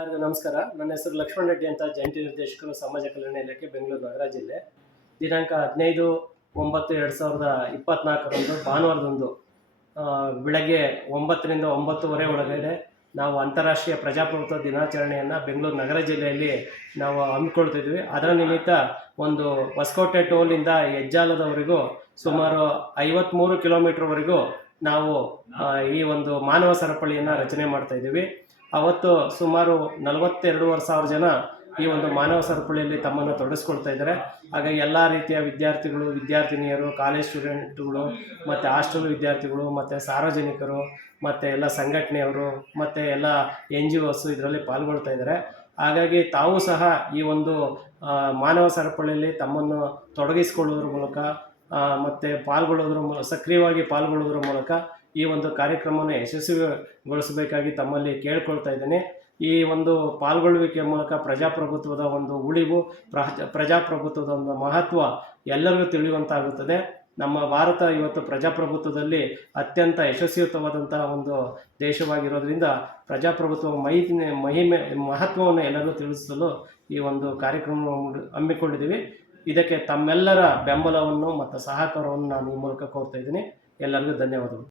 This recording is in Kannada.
ಎಲ್ಲರಿಗೂ ನಮಸ್ಕಾರ. ನನ್ನ ಹೆಸರು ಲಕ್ಷ್ಮಣ ರೆಡ್ಡಿ ಅಂತ, ಜಂಟಿ ನಿರ್ದೇಶಕರು ಸಮಾಜ ಕಲ್ಯಾಣ ಇಲಾಖೆ, ಬೆಂಗಳೂರು ನಗರ ಜಿಲ್ಲೆ. ದಿನಾಂಕ 15/9/2024 ಭಾನುವಾರದಂದು ಬೆಳಗ್ಗೆ 9ರಿಂದ 9:30 ಒಳಗಡೆ ನಾವು ಅಂತಾರಾಷ್ಟ್ರೀಯ ಪ್ರಜಾಪ್ರಭುತ್ವ ದಿನಾಚರಣೆಯನ್ನು ಬೆಂಗಳೂರು ನಗರ ಜಿಲ್ಲೆಯಲ್ಲಿ ನಾವು ಹಮ್ಮಿಕೊಳ್ತಿದ್ವಿ. ಅದರ ನಿಮಿತ್ತ ಒಂದು ಹೊಸಕೋಟೆ ಟೋಲಿಂದ ಹೆಜ್ಜಾಲದವರೆಗೂ ಸುಮಾರು 53 ಕಿಲೋಮೀಟರ್ವರೆಗೂ ನಾವು ಈ ಒಂದು ಮಾನವ ಸರಪಳಿಯನ್ನು ರಚನೆ ಮಾಡ್ತಾಯಿದ್ದೀವಿ. ಅವತ್ತು ಸುಮಾರು 42,500 ಜನ ಈ ಒಂದು ಮಾನವ ಸರಪಳಿಯಲ್ಲಿ ತಮ್ಮನ್ನು ತೊಡಗಿಸ್ಕೊಳ್ತಾ ಇದ್ದಾರೆ. ಹಾಗಾಗಿ ಎಲ್ಲ ರೀತಿಯ ವಿದ್ಯಾರ್ಥಿಗಳು, ವಿದ್ಯಾರ್ಥಿನಿಯರು, ಕಾಲೇಜ್ ಸ್ಟೂಡೆಂಟ್ಗಳು, ಮತ್ತು ಹಾಸ್ಟೆಲ್ ವಿದ್ಯಾರ್ಥಿಗಳು, ಮತ್ತು ಸಾರ್ವಜನಿಕರು, ಮತ್ತು ಎಲ್ಲ ಸಂಘಟನೆಯವರು, ಮತ್ತು ಎಲ್ಲ NGOs ಇದರಲ್ಲಿ ಪಾಲ್ಗೊಳ್ತಾ ಇದ್ದಾರೆ. ಹಾಗಾಗಿ ತಾವು ಸಹ ಈ ಒಂದು ಮಾನವ ಸರಪಳಿಯಲ್ಲಿ ತಮ್ಮನ್ನು ತೊಡಗಿಸಿಕೊಳ್ಳುವುದರ ಮೂಲಕ ಮತ್ತು ಸಕ್ರಿಯವಾಗಿ ಪಾಲ್ಗೊಳ್ಳುವುದರ ಮೂಲಕ ಈ ಒಂದು ಕಾರ್ಯಕ್ರಮವನ್ನು ಯಶಸ್ವಿಗೊಳಿಸಬೇಕಾಗಿ ತಮ್ಮಲ್ಲಿ ಕೇಳ್ಕೊಳ್ತಾ ಇದ್ದೇನೆ. ಈ ಒಂದು ಪಾಲ್ಗೊಳ್ಳುವಿಕೆಯ ಮೂಲಕ ಪ್ರಜಾಪ್ರಭುತ್ವದ ಒಂದು ಉಳಿವು, ಪ್ರಜಾಪ್ರಭುತ್ವದ ಒಂದು ಮಹತ್ವ ಎಲ್ಲರಿಗೂ ತಿಳಿಯುವಂತಾಗುತ್ತದೆ. ನಮ್ಮ ಭಾರತ ಇವತ್ತು ಪ್ರಜಾಪ್ರಭುತ್ವದಲ್ಲಿ ಅತ್ಯಂತ ಯಶಸ್ವಿಯುತವಾದಂತಹ ಒಂದು ದೇಶವಾಗಿರೋದ್ರಿಂದ ಪ್ರಜಾಪ್ರಭುತ್ವ ಮಹತ್ವವನ್ನು ಎಲ್ಲರಿಗೂ ತಿಳಿಸಲು ಈ ಒಂದು ಕಾರ್ಯಕ್ರಮವನ್ನು ಹಮ್ಮಿಕೊಂಡಿದ್ದೀವಿ. ಇದಕ್ಕೆ ತಮ್ಮೆಲ್ಲರ ಬೆಂಬಲವನ್ನು ಮತ್ತು ಸಹಕಾರವನ್ನು ನಾನು ಈ ಮೂಲಕ ಕೋರ್ತಾ ಇದ್ದೀನಿ. ಎಲ್ಲರಿಗೂ ಧನ್ಯವಾದಗಳು.